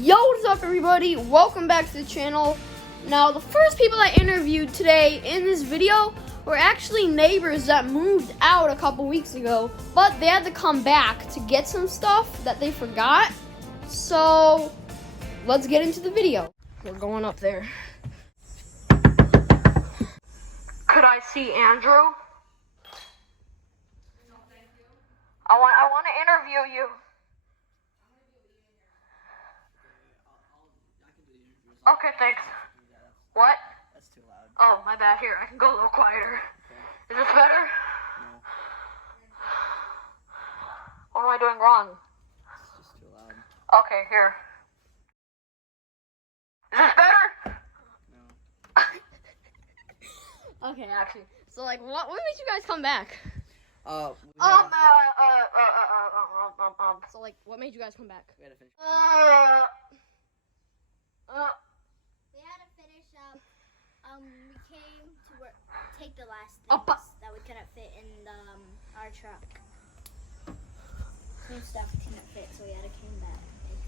Yo, what's up everybody? Welcome back to the channel. Now, the first people I interviewed today in this video were actually neighbors that moved out a couple weeks ago, but they had to come back to get some stuff that they forgot. So, let's get into the video. We're going up there. Could I see Andrew? No, thank you. I want to interview you. Okay, thanks. What? That's too loud. Oh, my bad. Here, I can go a little quieter. Okay. Is this better? No. What am I doing wrong? It's just too loud. Okay, here. Is this better? No. Okay, actually. So, like, what made you guys come back? So, like, what made you guys come back? We had to finish. We had to finish up. We came to take the last Oh, things that we couldn't fit in our truck. Some stuff couldn't fit, so we had to come back.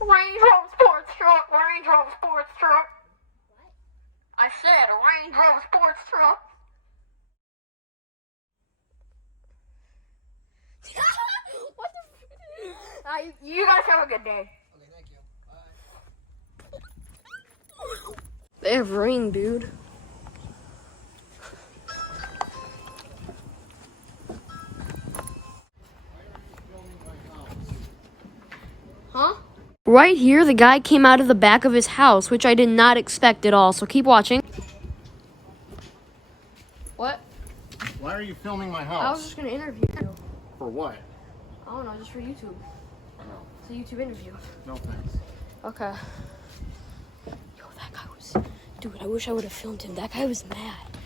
Range Rover sports truck. Range Rover sports truck. What? I said a Range Rover sports truck. What the? You guys have a good day. Okay, thank you. Bye. They have rain, dude. Huh? Right here, the guy came out of the back of his house, which I did not expect at all. So keep watching. What? Why are you filming my I was house? just gonna interview you. For what? I don't know, just for YouTube. No. It's a YouTube interview. No thanks. Okay. Yo, that guy was... Dude, I wish I would have filmed him. That guy was mad.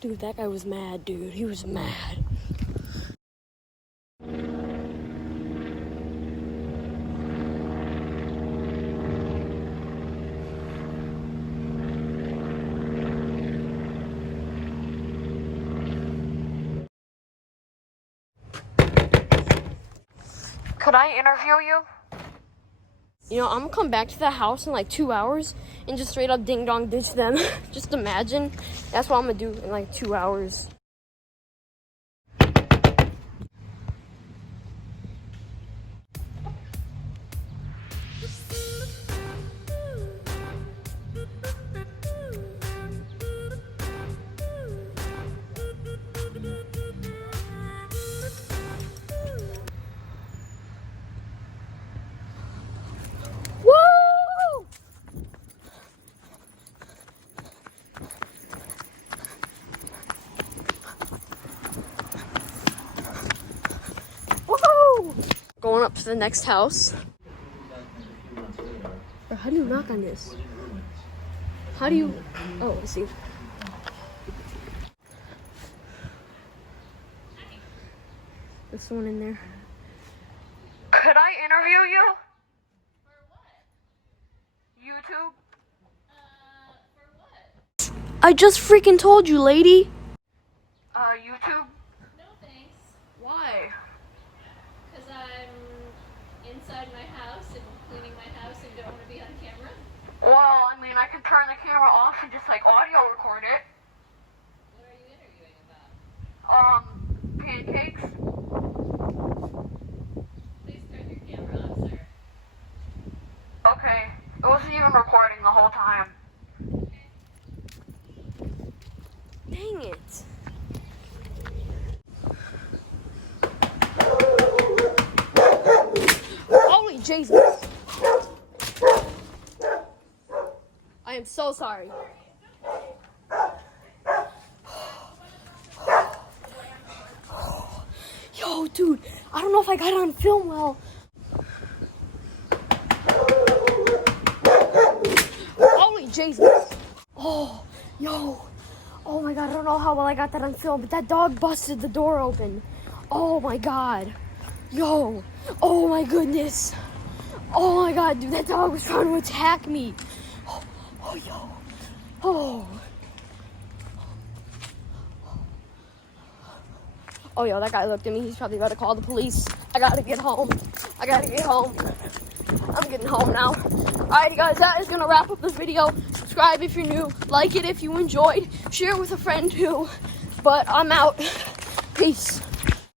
Dude, that guy was mad, dude. He was mad. Could I interview you? You know, I'm gonna come back to the house in like 2 hours and just straight up ding dong ditch them. Just imagine. That's what I'm gonna do in like 2 hours. Woo! Woo! Going up to the next house. Or how do you knock on this? How do you... Oh, let's see. There's someone in there. Could I interview you? YouTube? For what? I just freaking told you, lady. YouTube? No thanks, Why? because I'm inside my house and cleaning my house and don't want to be on camera. Well, I mean, I could turn the camera off and just, like, audio record it. What are you interviewing about? Pancakes. Please turn your camera off, sir. Okay. It wasn't even recording the whole time. Dang it. Holy Jesus. I am so sorry. Yo, dude, I don't know if I got it on film well. Holy Jesus. Oh, yo. Oh my God, I don't know how well I got that on film, but that dog busted the door open. Oh my God. Yo. Oh my goodness. Oh my God, dude, that dog was trying to attack me. Oh, yo. Oh. Oh, yo, that guy looked at me. He's probably about to call the police. I gotta get home. I'm getting home now. Alright guys, that is gonna wrap up this video. Subscribe if you're new, like it if you enjoyed, share it with a friend too. But I'm out. Peace.